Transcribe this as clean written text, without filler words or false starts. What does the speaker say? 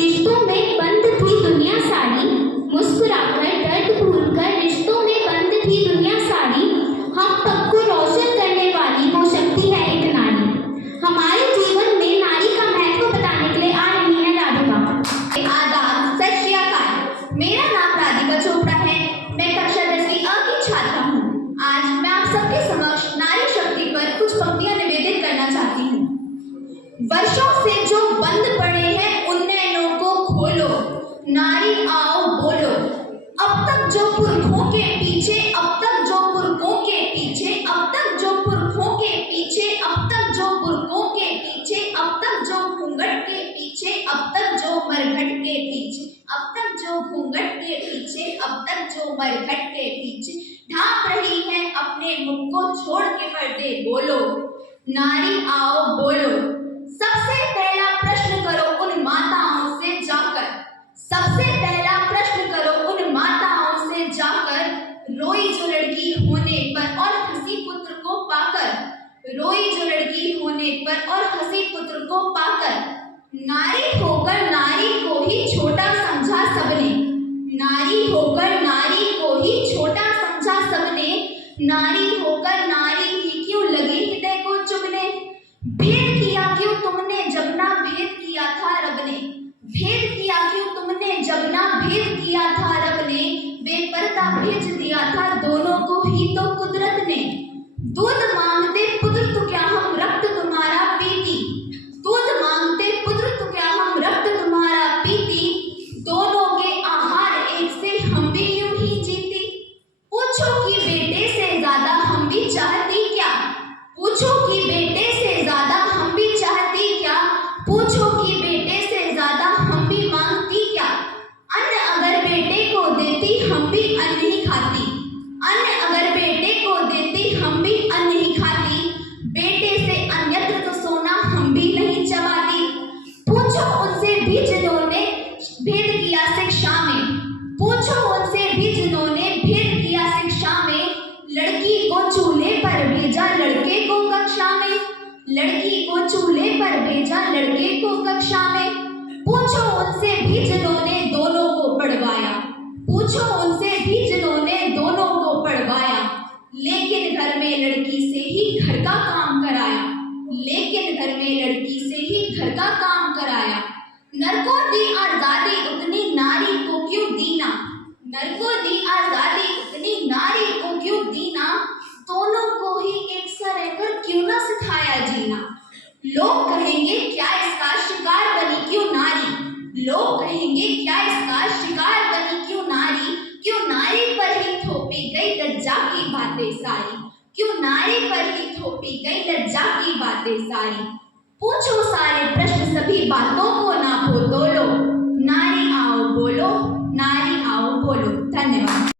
रिश्तों में बंद थी दुनिया सारी, मुस्कुराकर दर्द भूलकर रिश्तों में बंद थी दुनिया सारी। हम सबको रोशन करने वाली वो शक्ति है एक नारी। हमारे जीवन में नारी का महत्व बताने के लिए आ रही है राधिका। आदाब, सत श्री अकाल। मेरा नाम राधिका चोपड़ा है। मैं कक्षा 10वीं अ की छात्रा हूँ। आज मैं आप सबके समक्ष नारी शक्ति पर कुछ पंक्तियां निवेदित करना चाहती हूँ। वर्षों से जो बंद पड़े हैं उन नैनों को खोलो, नारी आओ बोलो। अब तक जो पुरखों के पीछे, अब तक जो पुरखों के पीछे, अब तक जो पुरखों के पीछे, अब तक जो पुरखों के पीछे, अब तक जो घूंघट के पीछे, अब तक जो मरघट के पीछे, अब तक जो घूंघट के पीछे, अब तक जो मरघट के पीछे ढांप रही है अपने मुख को छोड़ के पर्दे। बोलो, नारी आओ बोलो। सबसे पहला प्रश्न करो उन माताओं से जाकर, सबसे पहला प्रश्न करो उन माताओं से जाकर। रोई जो लड़की होने पर और हंसी पुत्र को पाकर, रोई जो लड़की होने पर और हंसी पुत्र को पाकर। नारी होकर नारी को ही छोटा समझा सबने, नारी होकर नारी को ही छोटा समझा सबने। नारी होकर नारी ही क्यों लगी हृदय को चुभने। भेद किया क्यों तुमने जब ना भेद किया था रब ने, भेद किया क्यों तुमने जब ना भेद किया था रब ने। बेपर्दा भेज दिया था दोनों को ही तो कुदरत ने। दूध मांगते पुत्र तो क्या हम रक्त तुम्हारा पीती, दूध मांगते पुत्र तो क्या हम रक्त तुम्हारा पीती। दोनों के आहार एक से हम भी यूं ही जीती। पूछो कि बेटे से ज्यादा हम भी चाहती क्या, पूछो कि बेटे से ज्यादा हम भी चाहती क्या। पूछो कि बेटे से ज्यादा हम भी मांगती क्या। अन्न अगर बेटे को देती हम भी अन्न ही खाती, अन्न अगर बेटे को देती हम भी अन्न ही खाती। बेटे से अन्यत्र तो सोना हम भी नहीं चबाती। पूछो उनसे भी जिन्होंने भेद किया शिक्षा में, पूछो उनसे भी जिन्होंने भेद किया शिक्षा में। लड़की को चूल्हे पर भेजा लड़के को कक्षा में, लड़की को चूल्हे पर भेजा लड़के को कक्षा में। पूछो उनसे भी जिन्होंने दोनों को पढ़वाया, पूछो उनसे भी जिन्होंने दोनों को पढ़वाया। लेकिन घर में लड़की से ही घर का काम कराया, लेकिन घर में लड़की से ही घर का काम कराया। नर को दी आजादी उतनी नारी को क्यों दीना, नर को दी आजादी उतनी नारी को क्यों दीना। दोनों को ही एक सा रहकर क्यों ना सिखाया जीना। लोग कहेंगे क्या इसका शिकार बनी क्यों नारी, लोग कहेंगे क्या इसका शिकार बनी क्यों नारी। क्यों नारी पर ही थोपी गई लज्जा की बातें सारी, क्यों नारी पर ही थोपी गई लज्जा की बातें सारी। पूछो सारे प्रश्न सभी बातों को